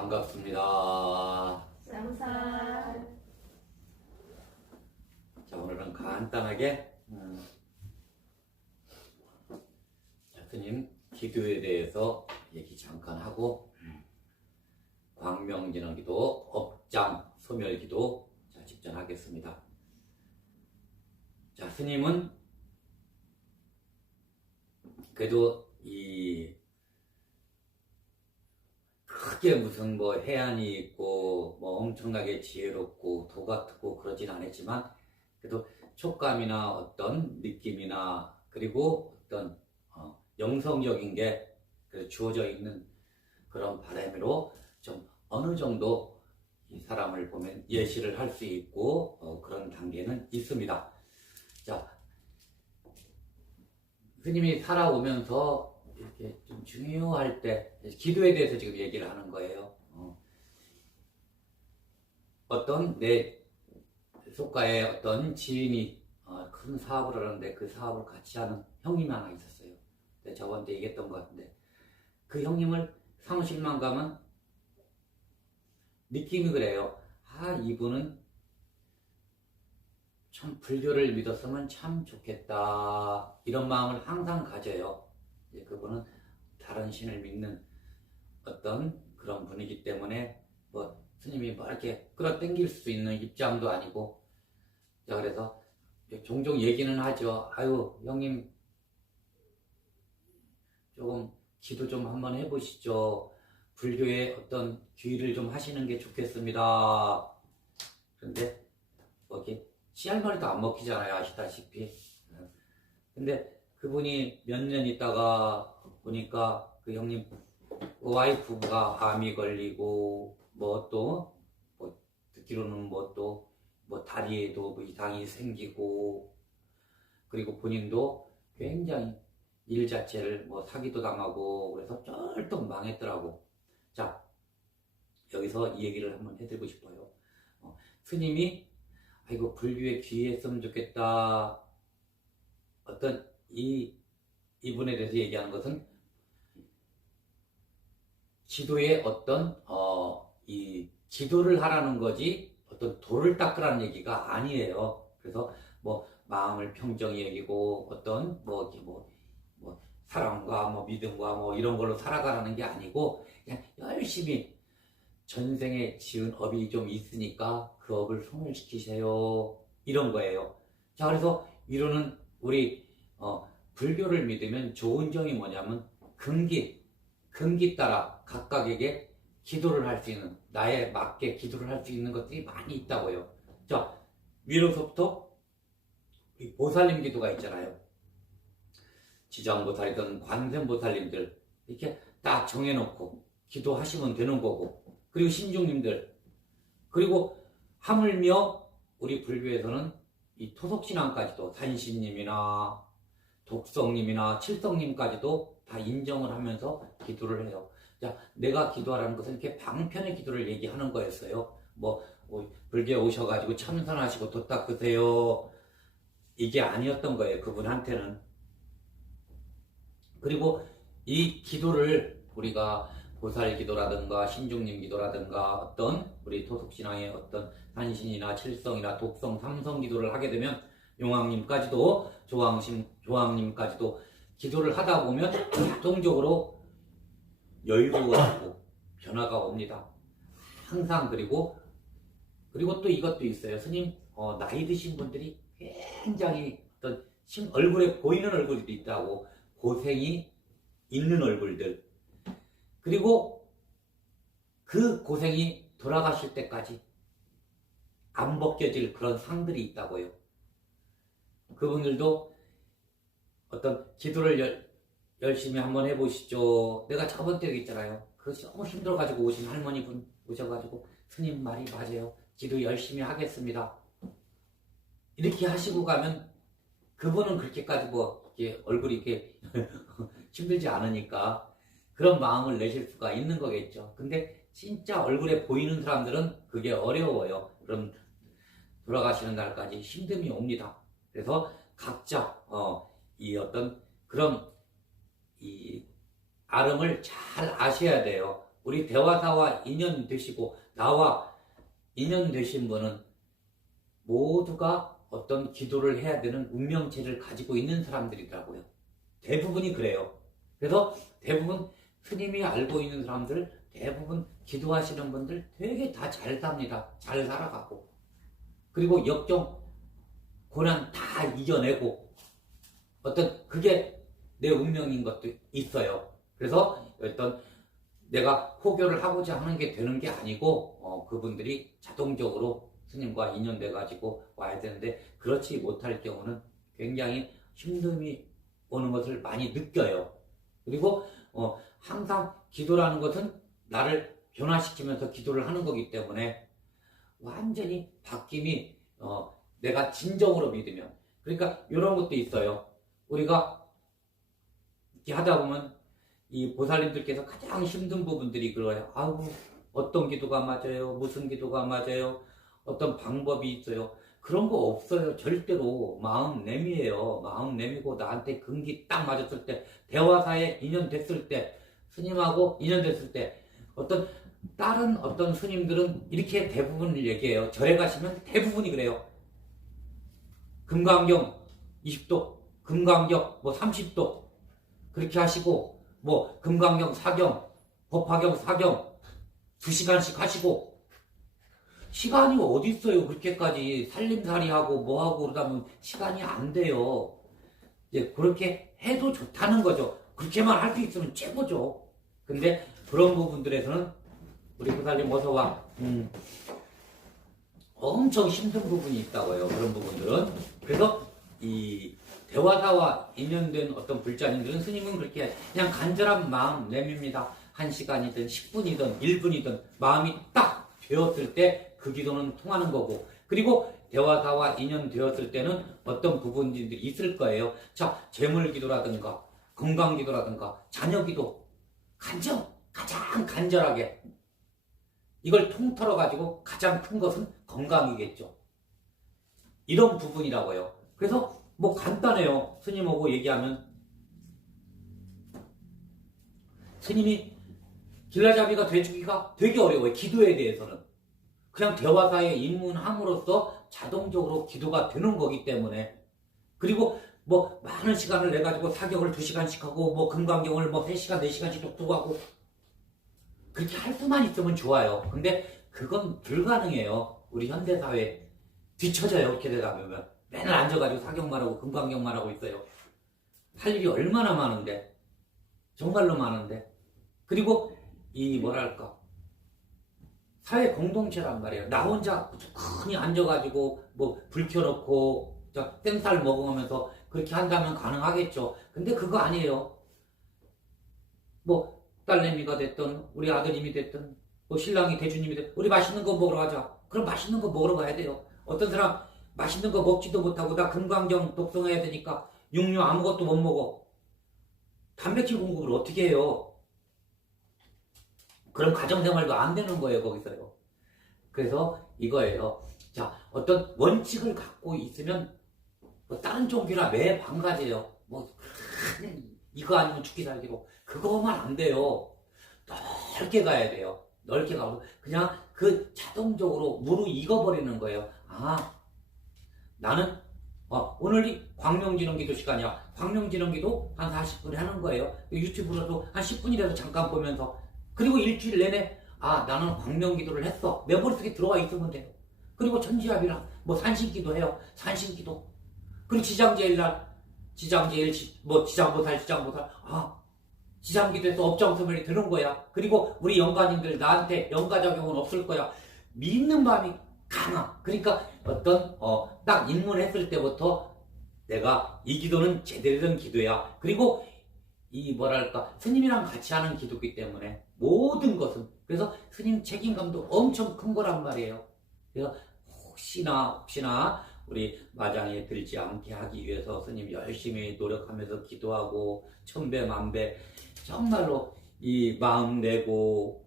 반갑습니다. 쌍살. 자, 오늘은 간단하게 스님 기도에 대해서 얘기 잠깐 하고 광명진언기도, 업장, 소멸기도 집전하겠습니다. 자, 스님은 그래도 크게 무슨 뭐 해안이 있고 뭐 엄청나게 지혜롭고 도 같고 그러진 않았지만 그래도 촉감이나 어떤 느낌이나 그리고 어떤 영성적인 게 주어져 있는 그런 바람으로 좀 어느 정도 이 사람을 보면 예시를 할 수 있고 그런 단계는 있습니다. 자, 스님이 살아오면서 이렇게 좀 중요할 때 기도에 대해서 지금 얘기를 하는 거예요. 어떤 내 속가에 어떤 지인이 큰 사업을 하는데 그 사업을 같이 하는 형님이 하나 있었어요. 저번에 얘기했던 것 같은데 그 형님을 사무실만 가면 느낌이 그래요. 이분은 참 불교를 믿었으면 참 좋겠다 이런 마음을 항상 가져요. 그분은 다른 신을 믿는 어떤 그런 분이기 때문에 뭐 스님이 뭐 이렇게 끌어당길 수 있는 입장도 아니고, 자, 그래서 종종 얘기는 하죠. 형님 조금 기도 좀 한번 해보시죠. 불교에 어떤 귀의를 좀 하시는 게 좋겠습니다. 그런데 뭐 이렇게 씨알머리도 안 먹히잖아요, 아시다시피. 근데 그분이 몇 년 있다가 보니까 그 형님 와이프가 암이 걸리고 뭐 또 뭐 듣기로는 뭐 또 뭐 다리에도 뭐 이상이 생기고, 그리고 본인도 굉장히 일 자체를 뭐 사기도 당하고 그래서 쩔떡 망했더라고. 자, 여기서 이 얘기를 한번 해드리고 싶어요. 스님이 불교에 귀했으면 좋겠다, 어떤 이분에 대해서 얘기하는 것은 기도에 어떤 이 기도를 하라는 거지 어떤 도를 닦으라는 얘기가 아니에요. 그래서 뭐 마음을 평정히 여기고 어떤 뭐 사랑과 뭐 믿음과 뭐 이런 걸로 살아가라는 게 아니고 그냥 열심히 전생에 지은 업이 좀 있으니까 그 업을 소멸시키세요 이런 거예요. 자, 그래서 이루는 우리 불교를 믿으면 좋은 점이 뭐냐면 근기 따라 각각에게 기도를 할 수 있는, 나에 맞게 기도를 할 수 있는 것들이 많이 있다고요. 자, 위로서부터 보살님 기도가 있잖아요. 지장보살이든 관세음보살님들 이렇게 딱 정해놓고 기도하시면 되는 거고, 그리고 신중님들, 그리고 하물며 우리 불교에서는 이 토속신앙까지도 산신님이나 독성님이나 칠성님까지도 다 인정을 하면서 기도를 해요. 자, 내가 기도하라는 것은 이렇게 방편의 기도를 얘기하는 거였어요. 불교에 오셔가지고 참선하시고 도 닦으세요 이게 아니었던 거예요, 그분한테는. 그리고 이 기도를 우리가 보살 기도라든가 신중님 기도라든가 어떤 우리 토속신앙의 어떤 산신이나 칠성이나 독성, 삼성 기도를 하게 되면 용왕님까지도 조왕님까지도 기도를 하다 보면 자동적으로 여유로워지고 변화가 옵니다. 항상. 그리고 또 이것도 있어요. 스님 나이 드신 분들이 굉장히 어떤 얼굴에 보이는 얼굴들이 있다고, 고생이 있는 얼굴들, 그리고 그 고생이 돌아가실 때까지 안 벗겨질 그런 상들이 있다고요. 그분들도 어떤 기도를 열심히 한번 해보시죠. 내가 저번 때 얘기했잖아요. 그것이 너무 힘들어가지고 오신 할머니분 오셔가지고 스님 말이 맞아요, 기도 열심히 하겠습니다 이렇게 하시고 가면 그분은 그렇게까지 이렇게 얼굴이 이렇게 힘들지 않으니까 그런 마음을 내실 수가 있는 거겠죠. 근데 진짜 얼굴에 보이는 사람들은 그게 어려워요. 그럼 돌아가시는 날까지 힘듦이 옵니다. 그래서 각자 이 어떤 그런 이 아름을 잘 아셔야 돼요. 우리 대화사와 인연 되시고 나와 인연 되신 분은 모두가 어떤 기도를 해야 되는 운명체를 가지고 있는 사람들이더라고요. 대부분이 그래요. 그래서 대부분 스님이 알고 있는 사람들, 대부분 기도하시는 분들 되게 다 잘 삽니다. 잘 살아가고. 그리고 역경, 고난 다 이겨내고 어떤 그게 내 운명인 것도 있어요. 그래서 어떤 내가 호교를 하고자 하는 게 되는 게 아니고 그분들이 자동적으로 스님과 인연돼 가지고 와야 되는데 그렇지 못할 경우는 굉장히 힘듦이 오는 것을 많이 느껴요. 그리고 항상 기도라는 것은 나를 변화시키면서 기도를 하는 거기 때문에 완전히 바뀜이 내가 진정으로 믿으면, 그러니까 이런 것도 있어요. 우리가 이렇게 하다 보면 이 보살님들께서 가장 힘든 부분들이 그거예요. 아우, 어떤 기도가 맞아요? 무슨 기도가 맞아요? 어떤 방법이 있어요? 그런 거 없어요. 절대로. 마음 내미예요. 마음 내미고 나한테 근기 딱 맞았을 때, 대화사에 인연됐을 때, 스님하고 인연됐을 때, 다른 어떤 스님들은 이렇게 대부분을 얘기해요. 절에 가시면 대부분이 그래요. 금강경 20도, 금강경 30도 그렇게 하시고, 금강경 4경, 법화경 4경 2시간씩 하시고, 시간이 어디 있어요? 그렇게까지 살림살이하고 뭐하고 그러다면 시간이 안 돼요. 이제 그렇게 해도 좋다는 거죠. 그렇게만 할 수 있으면 최고죠. 근데 그런 부분들에서는 우리 보살님 어서 와. 엄청 힘든 부분이 있다고요. 그런 부분들은. 그래서 이 대화사와 인연된 어떤 불자님들은 스님은 그렇게 그냥 간절한 마음 내밉니다. 1시간이든 10분이든 1분이든 마음이 딱 되었을 때 그 기도는 통하는 거고, 그리고 대화사와 인연되었을 때는 어떤 부분들이 있을 거예요. 자, 재물 기도라든가 건강 기도라든가 자녀 기도, 가장 간절하게 이걸 통틀어 가지고 가장 큰 것은 건강이겠죠. 이런 부분이라고요. 그래서 간단해요. 스님하고 얘기하면 스님이 길라잡이가 돼주기가 되게 어려워요. 기도에 대해서는 그냥 대화사에 입문함으로써 자동적으로 기도가 되는 거기 때문에. 그리고 많은 시간을 내 가지고 사경을 2시간씩 하고 금강경을 3시간 4시간씩 독도고 하고 그렇게 할 수만 있으면 좋아요. 근데 그건 불가능해요. 우리 현대사회 뒤처져요. 그렇게 되다 보면 맨날 앉아가지고 사경만 하고 금강경만 하고 있어요. 할 일이 얼마나 많은데, 정말로 많은데. 그리고 사회 공동체란 말이에요. 나 혼자 흔히 앉아가지고 불 켜놓고 땡살 먹으면서 그렇게 한다면 가능하겠죠. 근데 그거 아니에요. 딸내미가 됐든 우리 아드님이 됐든 신랑이 대주님이 됐든 우리 맛있는 거 먹으러 가자. 그럼 맛있는 거 먹으러 가야 돼요. 어떤 사람 맛있는 거 먹지도 못하고 나 금강경 독성해야 되니까 육류 아무것도 못 먹어. 단백질 공급을 어떻게 해요? 그런 가정생활도 안 되는 거예요. 거기서요. 그래서 이거예요. 자, 어떤 원칙을 갖고 있으면 다른 종교나 매 반가지예요. 이거 아니면 죽기 살기로 그거만 안 돼요. 넓게 가야 돼요. 넓게 가고 그냥 그 자동적으로 무르익어버리는 거예요. 나는 오늘이 광명진흥기도 시간이야. 광명진흥기도 한 40분에 하는 거예요. 유튜브로도 한 10분이라도 잠깐 보면서, 그리고 일주일 내내 나는 광명기도를 했어. 내 머릿속에 들어와 있으면 돼요. 그리고 천지압이랑 산신기도 해요. 산신기도. 그리고 지장제일날 지장제일 지장보살 지장기도에서 업장소멸이 드는 거야. 그리고 우리 영가님들 나한테 영가작용은 없을 거야. 믿는 마음이 강하. 그러니까 딱 입문했을 때부터 내가 이 기도는 제대로 된 기도야. 그리고 스님이랑 같이 하는 기도이기 때문에 모든 것은, 그래서 스님 책임감도 엄청 큰 거란 말이에요. 그래서 혹시나 우리 마장에 들지 않게 하기 위해서 스님 열심히 노력하면서 기도하고 천배 만배 정말로 이 마음 내고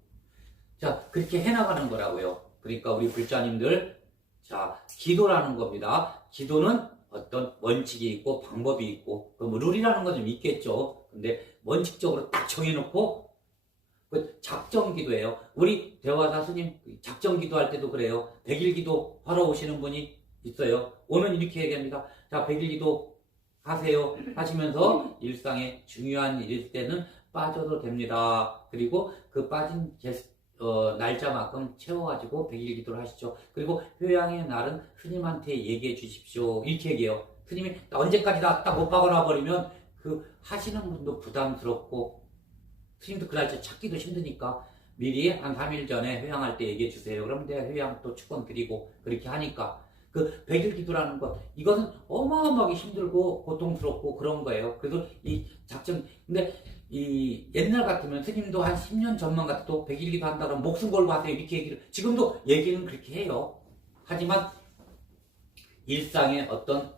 그렇게 해나가는 거라고요. 그러니까 우리 불자님들, 기도라는 겁니다. 기도는 어떤 원칙이 있고 방법이 있고 룰이라는 건 좀 있겠죠. 근데 원칙적으로 딱 정해놓고 그 작정 기도예요. 우리 대화사 스님 작정 기도할 때도 그래요. 100일 기도 하러 오시는 분이 있어요. 오면 이렇게 얘기합니다. 자, 100일 기도 하세요. 하시면서 일상에 중요한 일일 때는 빠져도 됩니다. 그리고 그 빠진 날짜만큼 채워가지고 100일 기도를 하시죠. 그리고 효양의 날은 스님한테 얘기해 주십시오. 이렇게 얘기해요. 스님이 언제까지다 딱 못 박아놔 버리면 그 하시는 분도 부담스럽고 스님도 그 날짜 찾기도 힘드니까 미리 한 3일 전에 효양할 때 얘기해 주세요. 그럼 내가 효양 또 축원 드리고 그렇게 하니까 그 100일 기도라는 것 이것은 어마어마하게 힘들고 고통스럽고 그런 거예요. 그래서 이 작정 근데 이 옛날 같으면 스님도 한 10년 전만 같아도 100일 기도 한다 그러면 목숨 걸고 하세요. 이렇게 얘기를 지금도 얘기는 그렇게 해요. 하지만 일상에 어떤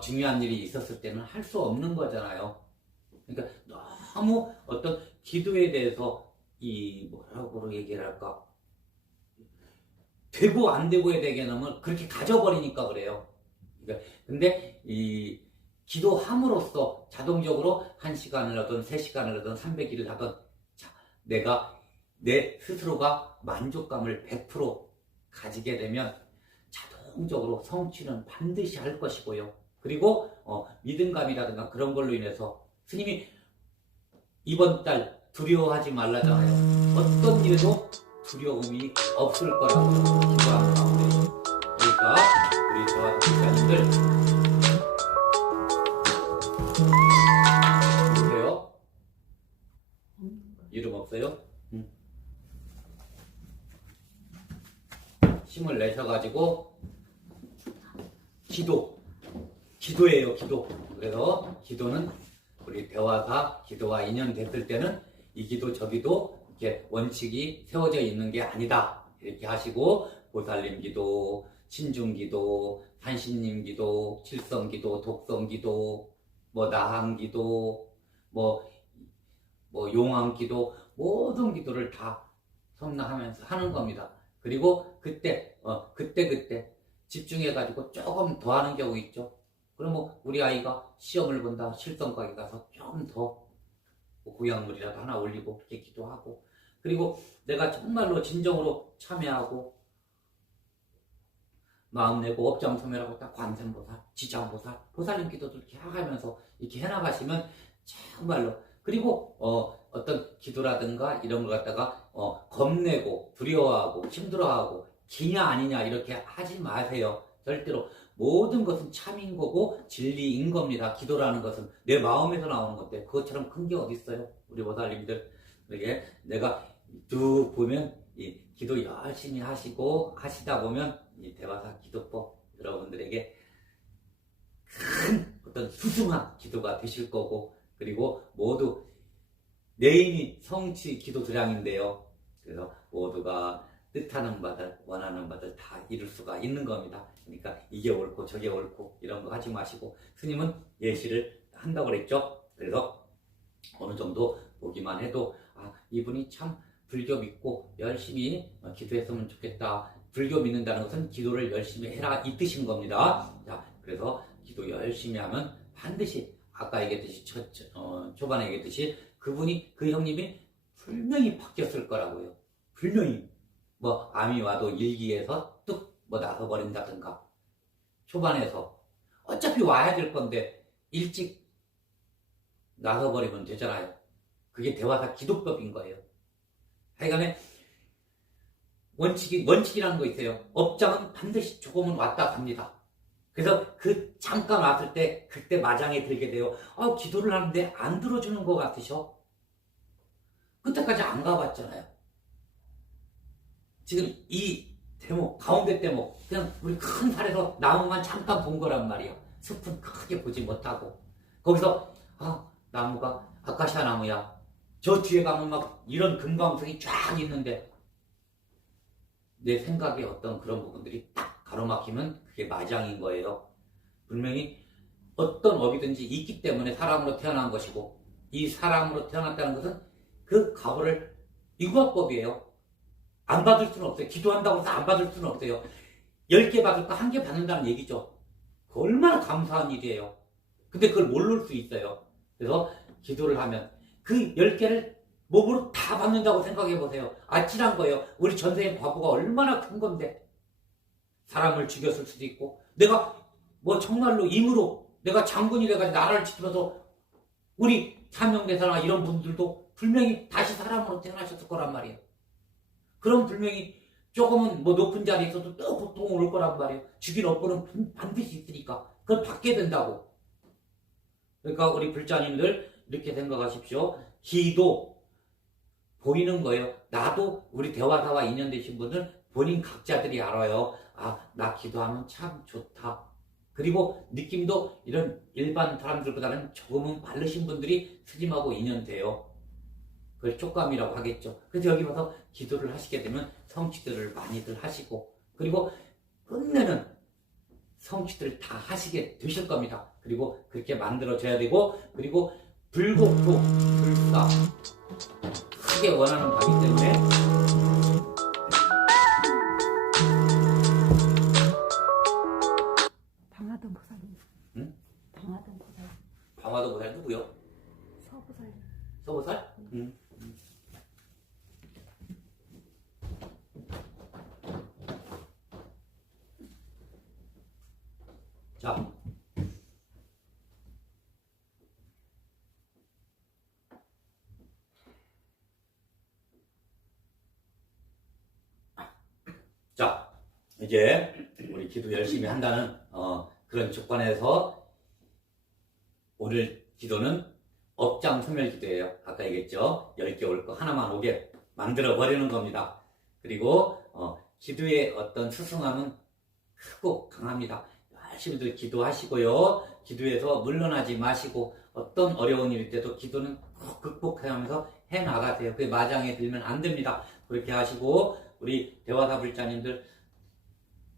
중요한 일이 있었을 때는 할 수 없는 거잖아요. 그러니까 너무 어떤 기도에 대해서 이 뭐라고 얘기를 할까? 되고 안 되고에 대해 너무 그렇게 가져버리니까 그래요. 그러니까 근데 이 기도함으로써 자동적으로 1시간을 하든 3시간을 하든 300일을 하든 내가 내 스스로가 만족감을 100% 가지게 되면 자동적으로 성취는 반드시 할 것이고요. 그리고 믿음감이라든가 그런 걸로 인해서 스님이 이번 달 두려워하지 말라잖아요. 어떤 일에도 두려움이 없을 거라고 기도하는 마음에 그러니까 우리 저와 기자님들 누구세요? 이름 없어요? 힘을 내셔가지고 기도예요. 기도. 그래서 기도는 우리 대화사 기도와 인연됐을 때는 이 기도 저 기도 이렇게 원칙이 세워져 있는 게 아니다. 이렇게 하시고 보살님 기도, 신중 기도, 산신님 기도, 칠성 기도, 독성 기도, 나항 기도, 용왕 기도 모든 기도를 다 성락하면서 하는 겁니다. 그리고 그때 집중해가지고 조금 더 하는 경우 있죠. 그럼 우리 아이가 시험을 본다, 실성과에 가서 좀 더 고향물이라도 하나 올리고 그렇게 기도하고 그리고 내가 정말로 진정으로 참여하고 마음 내고 업장소멸하고 딱 관세음보살, 지장보살, 보살님 기도도 이렇게 하면서 이렇게 해나가시면 정말로 그리고 어떤 기도라든가 이런 걸 갖다가 겁내고 두려워하고 힘들어하고 기냐 아니냐 이렇게 하지 마세요. 절대로 모든 것은 참인 거고 진리인 겁니다. 기도라는 것은 내 마음에서 나오는 건데 그것처럼 큰 게 어디 있어요? 우리 보살님들 그러게 내가 쭉 보면 이 기도 열심히 하시고 하시다 보면 이 대화사 기도법 여러분들에게 큰 어떤 수승한 기도가 되실 거고 그리고 모두 내인이 성취 기도 도량인데요. 그래서 모두가 뜻하는 바들, 원하는 바들 다 이룰 수가 있는 겁니다. 그러니까 이게 옳고 저게 옳고 이런 거 하지 마시고 스님은 예시를 한다고 그랬죠. 그래서 어느 정도 보기만 해도 이분이 참 불교 믿고 열심히 기도했으면 좋겠다. 불교 믿는다는 것은 기도를 열심히 해라 이 뜻인 겁니다. 자, 그래서 기도 열심히 하면 반드시 아까 얘기했듯이 초반에 얘기했듯이 그분이 그 형님이 분명히 바뀌었을 거라고요. 분명히 암이 와도 일기에서 뚝 나서버린다든가 초반에서 어차피 와야 될 건데 일찍 나서버리면 되잖아요. 그게 대화사 기도법인 거예요. 하여간에 원칙이라는 거 있어요. 업장은 반드시 조금은 왔다 갑니다. 그래서 그 잠깐 왔을 때 그때 마장에 들게 돼요. 기도를 하는데 안 들어주는 것 같으셔? 그때까지 안 가봤잖아요. 지금 이 대목, 가운데 대목 그냥 우리 큰 산에서 나무만 잠깐 본 거란 말이에요. 숲은 크게 보지 못하고 거기서 나무가 아카시아 나무야. 저 뒤에 가면 막 이런 금강석이 쫙 있는데 내 생각에 어떤 그런 부분들이 딱 가로막히면 그게 마장인 거예요. 분명히 어떤 업이든지 있기 때문에 사람으로 태어난 것이고 이 사람으로 태어났다는 것은 그 각오를 이구화법이에요. 안 받을 수는 없어요. 기도한다고 해서 안 받을 수는 없어요. 10개 받을까 1개 받는다는 얘기죠. 얼마나 감사한 일이에요. 근데 그걸 모를 수 있어요. 그래서 기도를 하면 그 10개를 몸으로 다 받는다고 생각해 보세요. 아찔한 거예요. 우리 전생의 과거가 얼마나 큰 건데. 사람을 죽였을 수도 있고, 내가 뭐 정말로 임으로 내가 장군이 돼가지고 나라를 지키면서 우리 삼형대사나 이런 분들도 분명히 다시 사람으로 태어나셨을 거란 말이에요. 그럼 분명히 조금은 뭐 높은 자리에 있어도 또 고통을 올 거란 말이에요. 죽일 업보는 반드시 있으니까 그걸 받게 된다고. 그러니까 우리 불자님들 이렇게 생각하십시오. 기도 보이는 거예요. 나도 우리 대화사와 인연되신 분들 본인 각자들이 알아요. 아, 나 기도하면 참 좋다. 그리고 느낌도 이런 일반 사람들보다는 조금은 바르신 분들이 스님하고 인연돼요. 그걸 촉감이라고 하겠죠. 그래서 여기 와서 기도를 하시게 되면 성취들을 많이들 하시고, 그리고 끝내는 성취들을 다 하시게 되실 겁니다. 그리고 그렇게 만들어져야 되고, 그리고 불곡토, 불사 크게 원하는 바이기 때문에 방화동 보살님. 응? 방화동 보살님. 방화도 보살 누구요? 서보살님. 서보살? 응. 자, 이제 우리 기도 열심히 한다는 그런 조건에서 오늘 기도는 업장 소멸 기도예요. 아까 얘기했죠. 10개 올 거 하나만 오게 만들어 버리는 겁니다. 그리고 기도의 어떤 스승함은 크고 강합니다. 열심히들 기도하시고요. 기도에서 물러나지 마시고 어떤 어려운 일일 때도 기도는 꼭 극복하면서 해나가세요. 그게 마장에 들면 안 됩니다. 그렇게 하시고 우리 대화사 불자님들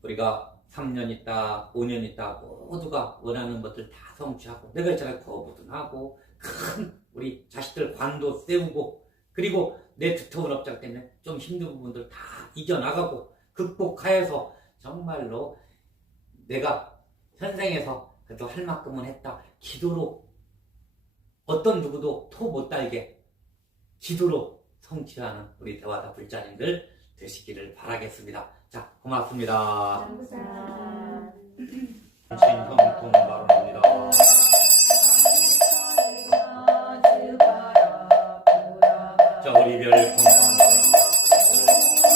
우리가 3년 있다, 5년 있다 모두가 원하는 것들 다 성취하고 내가 있잖아요. 거부도 하고 큰 우리 자식들 관도 세우고 그리고 내 두터운 업장 때문에 좀 힘든 부분들 다 이겨나가고 극복하여서 정말로 내가 현생에서 그래도 할 만큼은 했다. 기도로 어떤 누구도 토 못 달게 기도로 성취하는 우리 대화사 불자님들 되시기를 바라겠습니다. 자, 고맙습니다. 감사합니다. 신성통 발언합니다. 자, 우리 별 건강 바랍니다.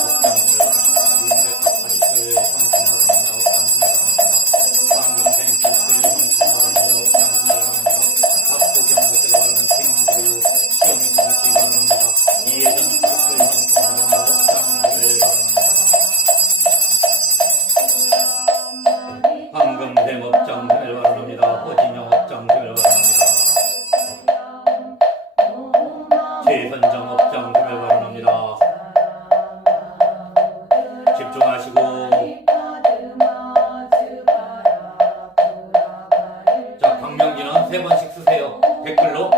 업장들 바랍니다. 윤백합 가족들 성통 바랍니다. 업장들 바랍니다. 방금생 길들 성통 바랍니다. 업장들 바랍니다. 박보경부터 바라는 김도유 시험이 성취 바랍니다. 이해전 가족들 성통 바랍니다. 업장들 바랍니다. 황금샘 업장들 바랍니다. 호진영 업장들 바랍니다. 최선정 업장들 바랍니다. 집중하시고 자, 강명기는 3번씩 쓰세요. 댓글로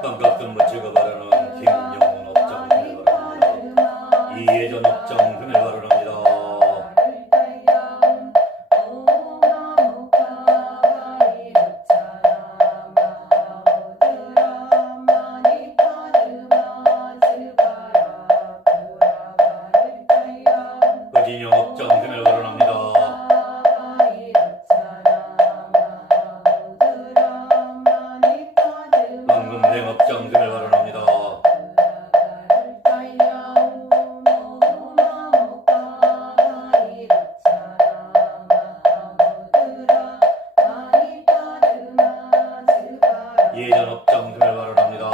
반갑던 멋지가 바라는 김영문 업장을 바랍니다. 이예전 업장을 바랍니다. 허진영 업장을 바랍니다. 방금생 업장을 바랍니다. 예전 업장을 바랍니다.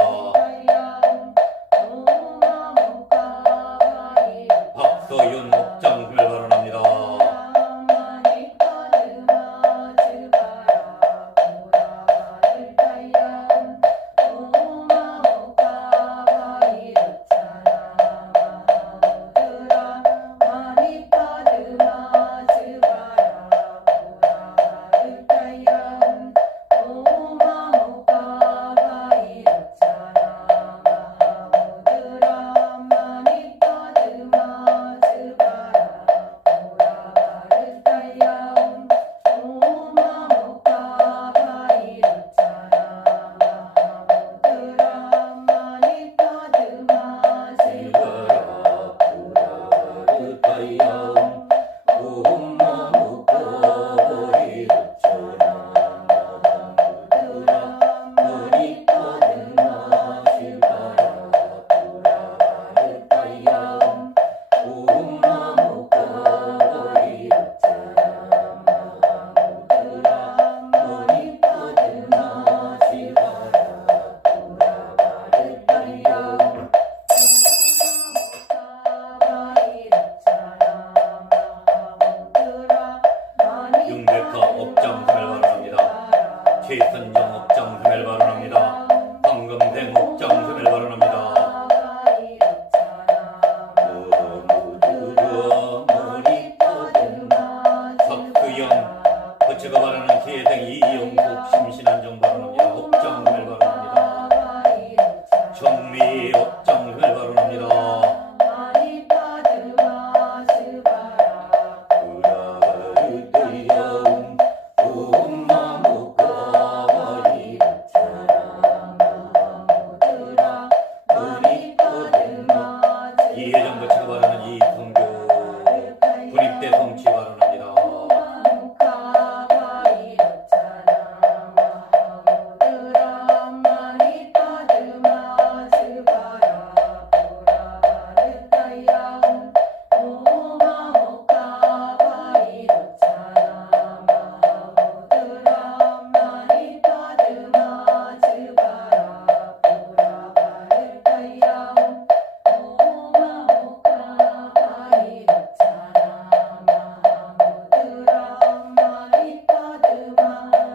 박서윤 업장 거치고 바라는 기회등 이영국 심신안정 발언합니다. 업장을 발언합니다. 정리 업장을 발언합니다. 이회장 거치고 바라는 이성규 군입대 성취 발언합니다.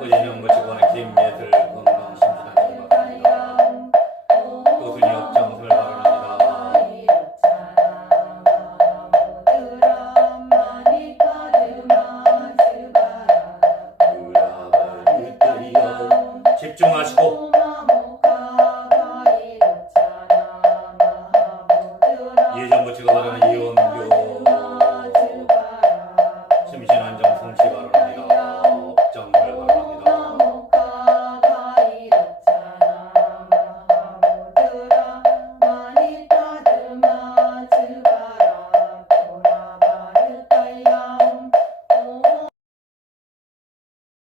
호진영 거치고 하는 김예슬 건강 심신안정 발언합니다. 도순이 업장을 발언합니다. 집중하시고